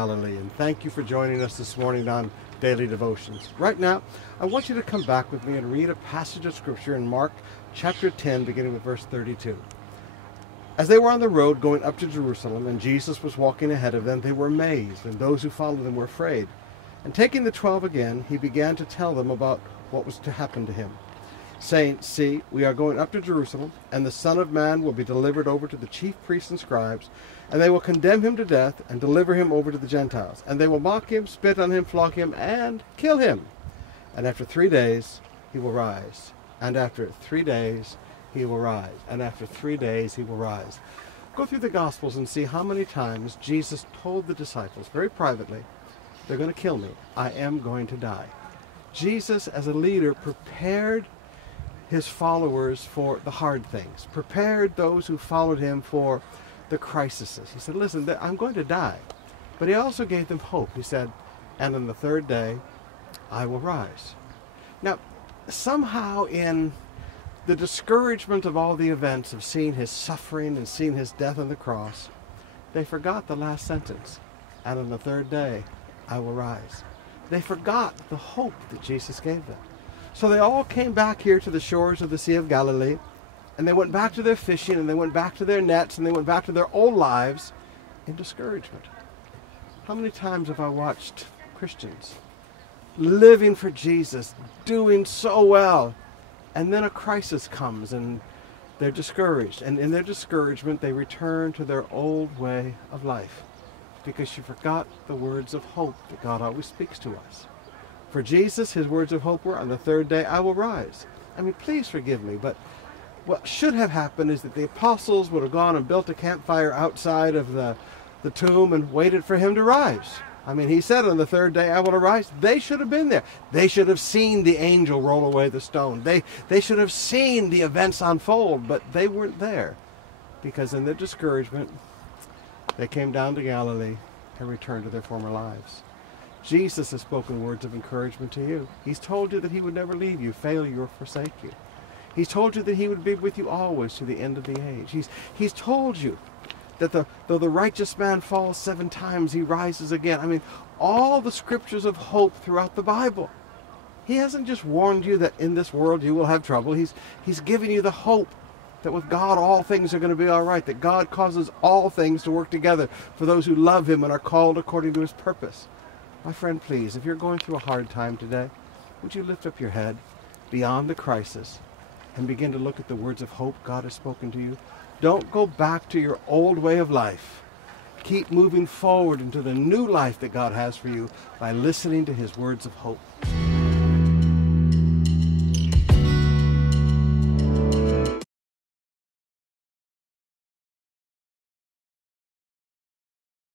Galilee, and thank you for joining us this morning on Daily Devotions. Right now, I want you to come back with me and read a passage of Scripture in Mark chapter 10, beginning with verse 32. As they were on the road going up to Jerusalem, and Jesus was walking ahead of them, they were amazed, and those who followed them were afraid. And taking the 12 again, he began to tell them about what was to happen to him, saying, "See, we are going up to Jerusalem, and the Son of Man will be delivered over to the chief priests and scribes, and they will condemn him to death and deliver him over to the Gentiles. And they will mock him, spit on him, flog him, and kill him. And after 3 days he will rise. And after 3 days he will rise. And after 3 days he will rise." Go through the Gospels and see how many times Jesus told the disciples, very privately, "They're going to kill me. I am going to die." Jesus, as a leader, prepared his followers for the hard things, prepared those who followed him for the crises. He said, "Listen, I'm going to die." But he also gave them hope. He said, "And on the 3rd day, I will rise." Now, somehow in the discouragement of all the events of seeing his suffering and seeing his death on the cross, they forgot the last sentence, "And on the 3rd day, I will rise." They forgot the hope that Jesus gave them. So they all came back here to the shores of the Sea of Galilee, and they went back to their fishing, and they went back to their nets, and they went back to their old lives in discouragement. How many times have I watched Christians living for Jesus, doing so well, and then a crisis comes and they're discouraged, and in their discouragement they return to their old way of life because you forgot the words of hope that God always speaks to us. For Jesus, his words of hope were, "On the 3rd day I will rise." I mean, please forgive me, but what should have happened is that the apostles would have gone and built a campfire outside of the tomb and waited for him to rise. I mean, he said, "On the 3rd day I will arise." They should have been there. They should have seen the angel roll away the stone. They should have seen the events unfold, but they weren't there because in their discouragement, they came down to Galilee and returned to their former lives. Jesus has spoken words of encouragement to you. He's told you that he would never leave you, fail you, or forsake you. He's told you that he would be with you always to the end of the age. He's told you that though the righteous man falls 7 times, he rises again. I mean, all the scriptures of hope throughout the Bible. He hasn't just warned you that in this world you will have trouble. He's given you the hope that with God all things are going to be all right, that God causes all things to work together for those who love him and are called according to his purpose. My friend, please, if you're going through a hard time today, would you lift up your head beyond the crisis and begin to look at the words of hope God has spoken to you? Don't go back to your old way of life. Keep moving forward into the new life that God has for you by listening to his words of hope.